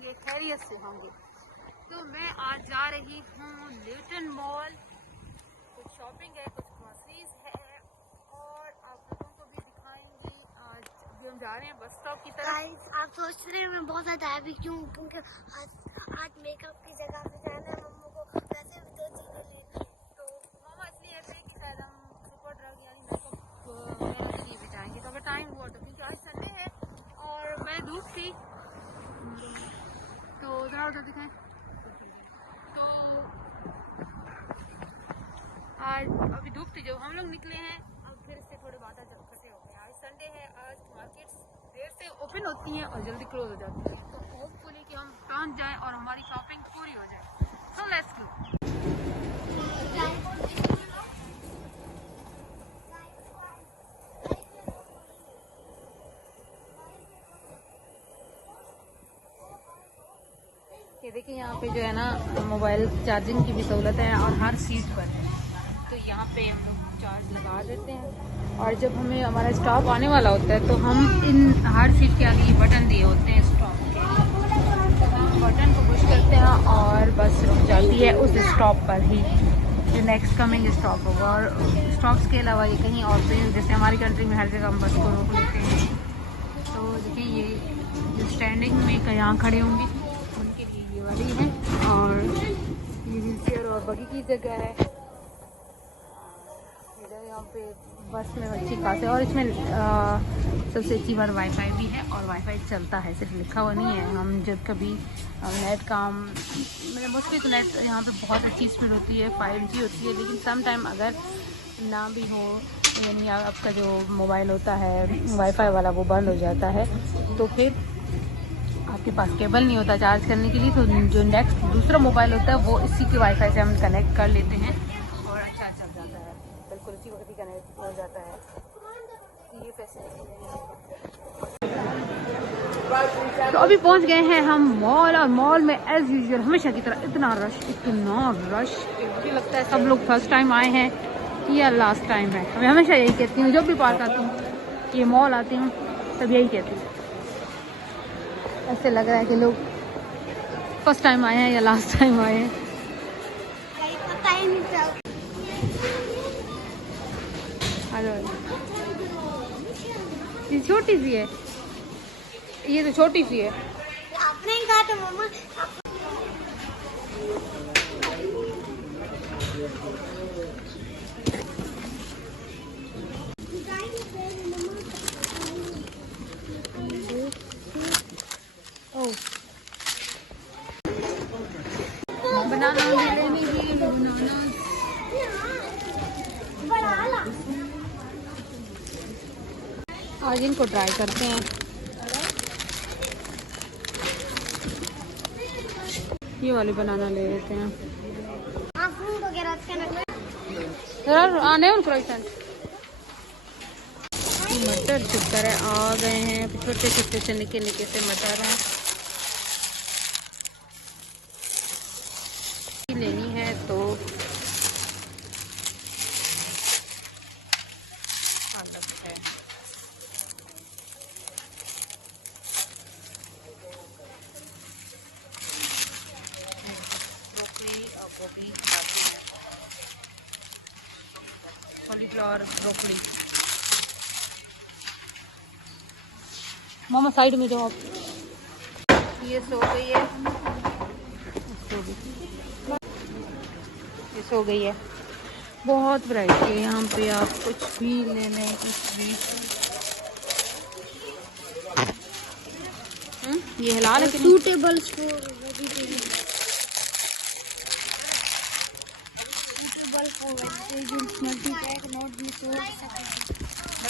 होंगे, खैरियत से होंगे। तो मैं आज जा रही हूँ ल्यूटन मॉल, कुछ शॉपिंग है, कुछ ग्रोसरीज है और आप लोगों को भी दिखाएंगे। आज अभी हम जा रहे हैं बस स्टॉप की तरफ। आप सोच रहे हैं मैं बहुत ज़्यादा हैवी क्यों, क्योंकि आज मेकअप की जगह पे जाना है। मम्मा को वैसे भी 2 चीज़ें लेनी है, तो मम्मा इसलिए ऐसे है कि शायद हम सुपर ड्रग यानी मेकअप वगैरह के लिए भी जाएंगे। तो अगर टाइम हुआ तो, क्योंकि आज संडे है और मैं धूप थी तो उधर दिखाएं। तो आज अभी धूप थी जब हम लोग निकले हैं, अब फिर से थोड़े बादल इकट्ठे हो गए। आज संडे है, आज मार्केट्स देर से ओपन होती हैं और जल्दी क्लोज हो जाती हैं। तो होपफुली कि हम पहुंच जाएं और हमारी शॉपिंग पूरी हो जाए। So let's go. ये देखिए यहाँ पे जो है ना मोबाइल चार्जिंग की भी सहूलत है और हर सीट पर है। तो यहाँ पे हम लोग चार्ज लगा देते हैं और जब हमें हमारा स्टॉप आने वाला होता है तो हम इन हर सीट के आगे ये बटन दिए होते हैं स्टॉप के, तो हम बटन को पुश करते हैं और बस रुक जाती है उस स्टॉप पर ही जो नेक्स्ट कमिंग स्टॉप होगा। और स्टॉप्स के अलावा ये कहीं और पे, जैसे हमारी कंट्री में हर जगह हम बस को रोक लेते हैं। तो देखिए ये जो स्टैंडिंग में यहाँ खड़े होंगे उनके लिए ये वाली है और ये व्हील चेयर और बगी की जगह है। इधर यहाँ पे बस में अच्छी खास है और इसमें सबसे अच्छी बात वाईफाई भी है और वाईफाई चलता है, सिर्फ लिखा हुआ नहीं है। हम जब कभी नेट काम मतलब मोस्टली तो नेट यहाँ पे बहुत अच्छी स्पीड होती है, 5G होती है, लेकिन सम टाइम अगर ना भी हो यानी आपका जो मोबाइल होता है वाईफाई वाला वो बंद हो जाता है तो फिर आपके पास केबल नहीं होता चार्ज करने के लिए, तो जो नेक्स्ट दूसरा मोबाइल होता है वो इसी के वाईफाई से हम कनेक्ट कर लेते हैं और अच्छा चल जाता है, बिल्कुल उसी वक्त ही कनेक्ट हो जाता है। ये फैसिलिटी है। तो अभी पहुंच गए हैं हम मॉल और मॉल में एज यूजुअल हमेशा की तरह इतना रश मुझे लगता है सब लोग फर्स्ट टाइम आए हैं या लास्ट टाइम है। मैं हमेशा यही कहती हूँ जब भी पार्क आती हूँ, ये मॉल आती हूँ तब यही कहती हूँ। ऐसे लग रहा है कि लोग फर्स्ट टाइम आए हैं या लास्ट टाइम आए हैं, पता ही नहीं चल। ये छोटी सी है, ये तो छोटी सी है। आपने ही कहा था मम्मा। बनाना लेने के लिए बनाना आज इनको ट्राई करते हैं। ये वाले बनाना ले लेते हैं। फ्रूट वगैरह अच्छे लगते आने उनको मटर चुकर है आ गए हैं, छोटे छोटे से निके निके से मटर हैं। लेनी है तो कॉलीफ्लावर ब्रोकली। मामा साइड में जाओ आप। ये सो गई है, ये सो गई है। बहुत वैरायटी है यहाँ पे, आप कुछ भी ले लें, कुछ भी। ये हलाल है कि नहीं? सूटेबल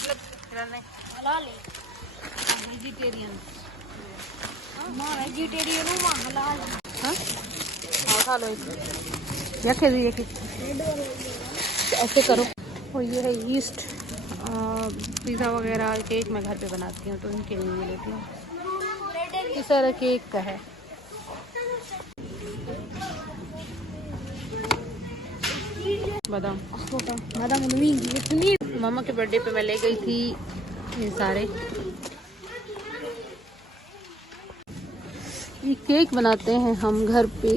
मतलब हलाल है, वेजिटेरियन। वेजिटेरियन हूँ हलाल। हाँ खा लो इसे, यखे ऐसे करो। और ये है ईस्ट, पिज़्ज़ा वगैरह केक मैं घर पे बनाती हूँ तो उनके लिए लेती हूँ। इस तरह केक का है। बादाम मामा के बर्थडे पे मैं ले गई थी ये सारे। ये केक बनाते हैं हम घर पे,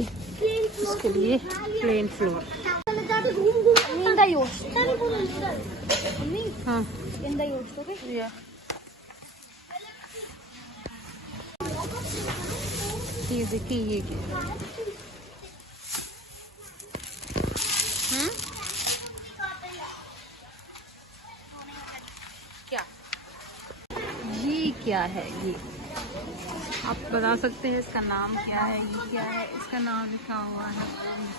इसके लिए प्लेन फ्लोर। हाँ ये देखिए ये क्या ये क्या है, ये आप बता सकते हैं इसका नाम क्या है? ये क्या है? इसका नाम लिखा हुआ है,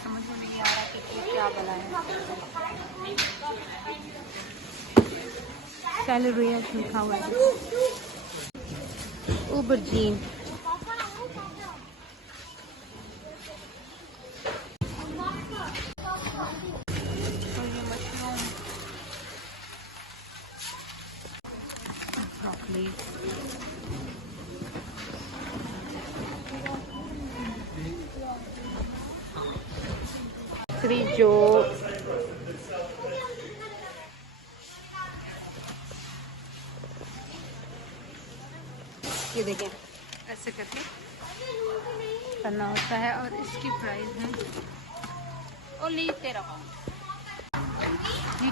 समझ में नहीं आ रहा कि ये क्या बना है। कैलोरी लिखा हुआ है, ऑबरजीन। और ये मशरूम, ब्रोकली, जो ये देखें ऐसे करके करना होता है और इसकी प्राइस है ओनली 13 पाउंड। ये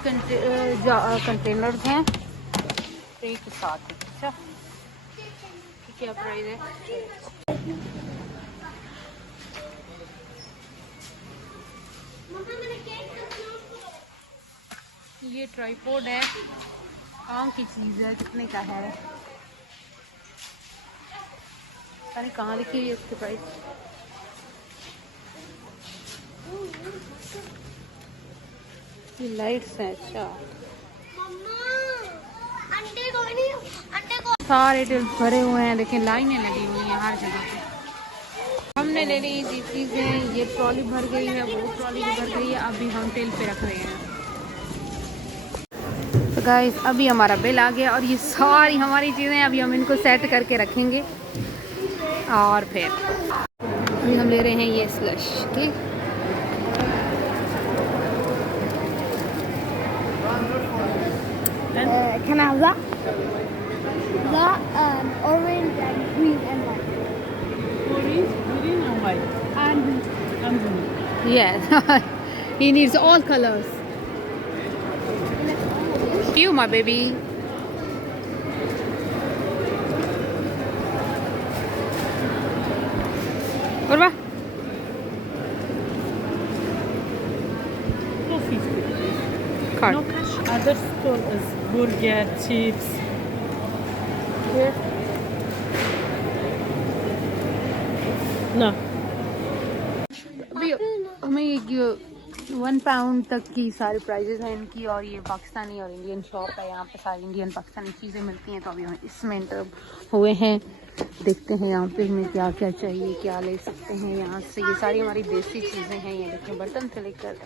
कंटेनर्स हैं ट्रे के साथ। अच्छा क्या प्राइस है? ये ट्राइपॉड है, काम की चीज़ है, कितने का है अरे कहाँ लिखी है उसकी प्राइस? ये लाइट्स हैं। अच्छा सारे टेल्स भरे हुए हैं, देखिए लाइनें लगी हुई हैं हर जगह पे। हमने ले ली ये चीज़ें, ये ट्रॉली भर गई है, वो ट्रॉली भी भर गई है, अभी हम टेल पे रख रहे हैं। तो गाइस अभी हमारा बिल आ गया और ये सारी हमारी चीज़ें अभी हम इनको सेट करके रखेंगे और फिर अभी हम ले रहे हैं ये स्लश। ठीक can I have that? Orange and green and white. Orange, green and white. And blue. yes he needs all colors. You my baby. Urva Coffee. card. No cash. Other store is burger, chips. Here. No. अभी हमें ये 1 pound तक की सारी prices हैं इनकी, और ये पाकिस्तानी और इंडियन शॉप है, यहाँ पे सारी इंडियन पाकिस्तानी चीज़ें मिलती हैं। तो अभी हम इसमें इंटर हुए हैं, देखते हैं यहाँ पे हमें क्या क्या चाहिए, क्या ले सकते हैं यहाँ से। ये सारी हमारी देसी चीज़ें हैं, ये देखें बर्तन से लेकर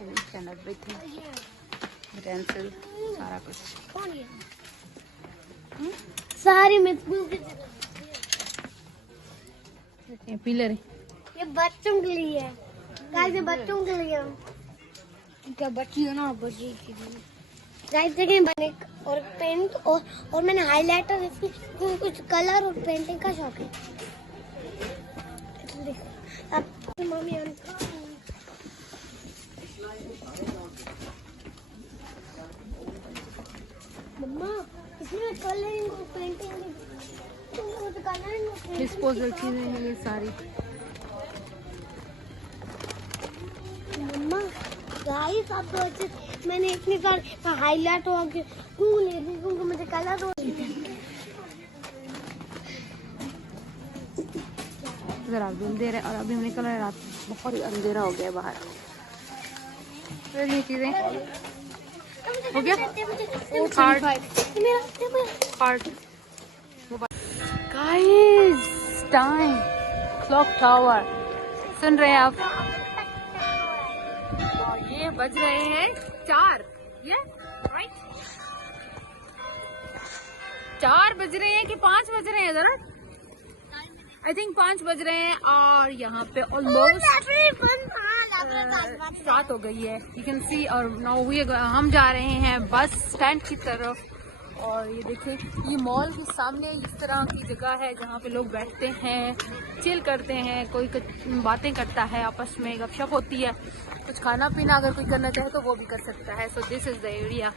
यूटेंसिल सारा कुछ। सारी पिलर है, ये बच्चों के लिए है, गाइस ये बच्चों के लिए क्या बच्ची है ना, बच्ची के लिए गाइस देखें बने और पेंट और मैंने हाइलाइटर इसकी कुछ कलर और पेंटिंग का शौक है। देखो अब मम्मी मम्मा इसमें कलरिंग और पेंटिंग डिस्पोजल चीज़ें हैं ये सारी। मम्मा गाइस आप तो अच्छे, मैंने इतनी सारी हाईलाइट हो गए क्यों ले दी, क्योंकि मुझे कलर हो ज़रा अंधेरा है और अभी हमने कलर रात बहुत ही अंधेरा हो गया बाहर। तो ये चीज़ें हो गया card guys time clock tower सुन रहे हैं आप, और ये बज रहे हैं 4 राइट 4 बज रहे हैं कि 5 बज रहे हैं, जरा आई थिंक 5 बज रहे हैं। और यहाँ पे ऑलमोस्ट रात हो गई है, यू कैन सी। और नाउ हम जा रहे हैं बस स्टैंड की तरफ, और ये देखें, ये मॉल के सामने इस तरह की जगह है जहाँ पे लोग बैठते हैं, चिल करते हैं, कोई बातें करता है, आपस में गपशप होती है, कुछ खाना पीना अगर कोई करना चाहे तो वो भी कर सकता है। So this is the area.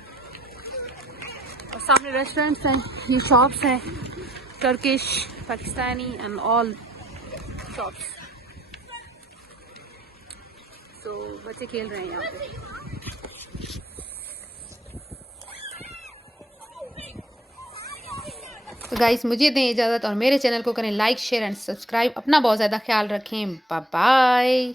और सामने रेस्टोरेंट्स हैं, ये शॉप्स हैं, Turkish, Pakistani and all shops. So बच्चे खेल रहे हैं यहाँ पे। तो गाइस मुझे दें इजाज़त और मेरे चैनल को करें लाइक शेयर एंड सब्सक्राइब। अपना बहुत ज़्यादा ख्याल रखें। Bye bye.